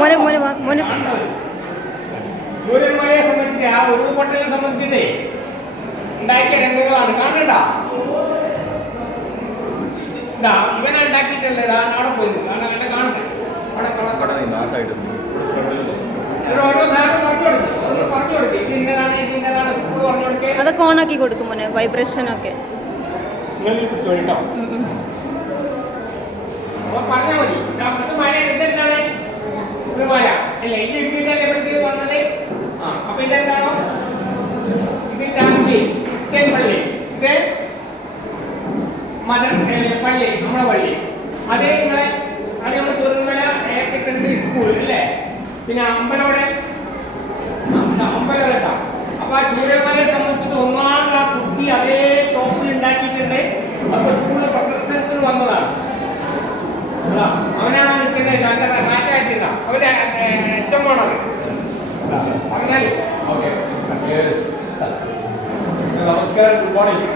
മോനെ മോനെ മോനെ സൂര്യന്മാരെ സംബന്ധിച്ച് ആ ഉരുൾപൊട്ടലിനെ സംബന്ധിച്ചിട്ടേ ഉണ്ടാക്കിയ രംഗങ്ങളാണ് കാണണ്ട. ഇവനെ ഉണ്ടാക്കിയിട്ടല്ലേ അവിടെ പോയി കാണട്ടെ. ഓരോ സാധനം പറഞ്ഞു കൊടുക്കും. ഇത് ഇന്നതാണ് ഇത് ഇന്നതാണ് സ്കൂൾ പറഞ്ഞു കൊടുക്കുക. അതൊക്കെ ഓണാക്കി കൊടുക്കും മോനെ, വൈബ്രേഷനൊക്കെ കേട്ടോ. അപ്പൊ പറഞ്ഞാൽ മതി. ഇത് മഴ എന്താണ്? ഇത് മഴ അല്ലേ? ഇത് ഇടിഞ്ഞിട്ടല്ലേ ഇവിടേക്ക് വന്നത്. അപ്പൊ ഇതെന്താണോ? ഇത് ചാഞ്ചി പള്ളി, ഇത് മദർ പള്ളി, നമ്മളെ പള്ളി. അത് നമ്മൾ തുറന്മല ഹയർ സെക്കൻഡറി സ്കൂൾ അല്ലേ? പിന്നെ അമ്പലോടെ അമ്പലം കേട്ടോ. അപ്പൊ ആ ചൂരന്മലയെ സംബന്ധിച്ചിട്ട് ഒന്നാം ആ കുട്ടി അതേ ടോപ്പിൽ ഉണ്ടാക്കിയിട്ടുണ്ട്. അപ്പൊ സ്കൂളിൽ പ്രദർശനത്തിന് വന്നതാണ്. അവനാണ് നിൽക്കുന്നത്. നല്ല മാറ്റായിട്ടില്ല. അവര് എച്ചം പോണത് പറഞ്ഞാല്. നമസ്കാരം. Good morning.